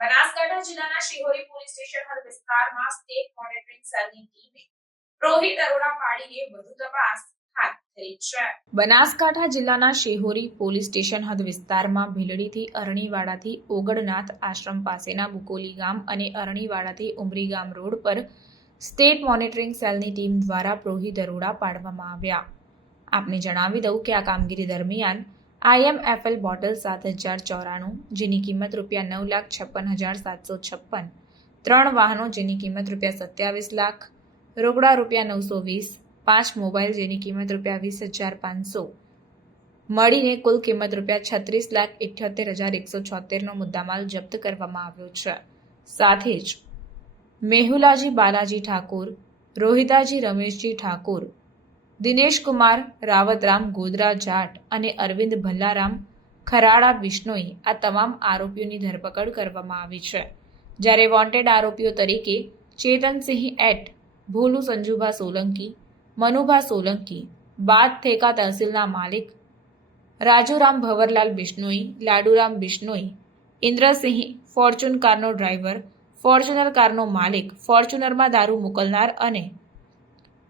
બનાસકાંઠા જિલ્લાના Shihori police station હદ વિસ્તારમાં સ્ટેટ મોનિટરિંગ સેલની ટીમે રોહિત અરોરા પાડીને વધુ તપાસ બનાસકાંઠા જિલ્લાના શિહોરી પોલીસ સ્ટેશન હદ વિસ્તારમાં ભીલડીથી અરણીવાડાથી ઓગડનાથ આશ્રમ પાસેના બુકોલી ગામ અને અરણીવાડાથી ઉમરી ગામ રોડ પર સ્ટેટ મોનિટરિંગ સેલની ટીમ દ્વારા પ્રોહી દરોડા પાડવામાં આવ્યા. આપને જણાવી દઉં કે આ કામગીરી દરમિયાન આઈએમએફએલ બોટલ સાત હજાર ચોરાણું, જેની કિંમત રૂપિયા નવ લાખ છપ્પન હજાર સાતસો છપ્પન. ત્રણ વાહનો જેની કિંમત રૂપિયા સત્યાવીસ લાખ. રોકડા રૂપિયા નવસો વીસ. પાંચ મોબાઈલ જેની કિંમત રૂપિયા વીસ હજાર પાંચસો. મળીને કુલ કિંમત રૂપિયા છત્રીસ લાખ ઇઠ્યોતેર હજાર એકસો છોતેરનો મુદ્દામાલ જપ્ત કરવામાં આવ્યો છે. સાથે જ મેહુલાજી બાલાજી ઠાકોર, રોહિતાજી રમેશજી ઠાકોર દિનેશ કુમાર, રાવતરામ ગોધરા જાટ અને અરવિંદ ભલ્લારામ, ખરાડા બિશ્નોઈ આ તમામ આરોપીઓની ધરપકડ કરવામાં આવી છે. જ્યારે વોન્ટેડ આરોપીઓ તરીકે ચેતનસિંહ એટ ભોલુ સંજુભા સોલંકી, મનુભા સોલંકી, બાદ થેકા તહસીલના માલિક, રાજુરામ ભવરલાલ બિશ્નોઈ લાડુરામ બિશ્નોઈ ઇન્દ્રસિંહ ફોર્ચ્યુન કારનો ડ્રાઈવર, ફોર્ચ્યુનર કારનો માલિક, ફોર્ચ્યુનરમાં દારૂ મોકલનાર અને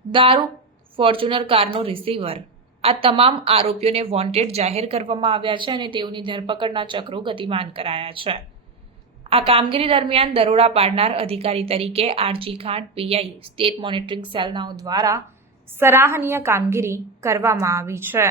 દારૂ ફોર્ચ્યુનર કારનો રિસીવર. આ તમામ આરોપીઓને વોન્ટેડ જાહેર કરવામાં આવ્યા છે અને તેઓની ધરપકડના ચક્રો ગતિમાન કરાયા છે. આ કામગીરી દરમિયાન દરોડા પાડનાર અધિકારી તરીકે RG Khant PI, state monitoring સેલનાઓ દ્વારા સરાહનીય કામગીરી કરવામાં આવી છે.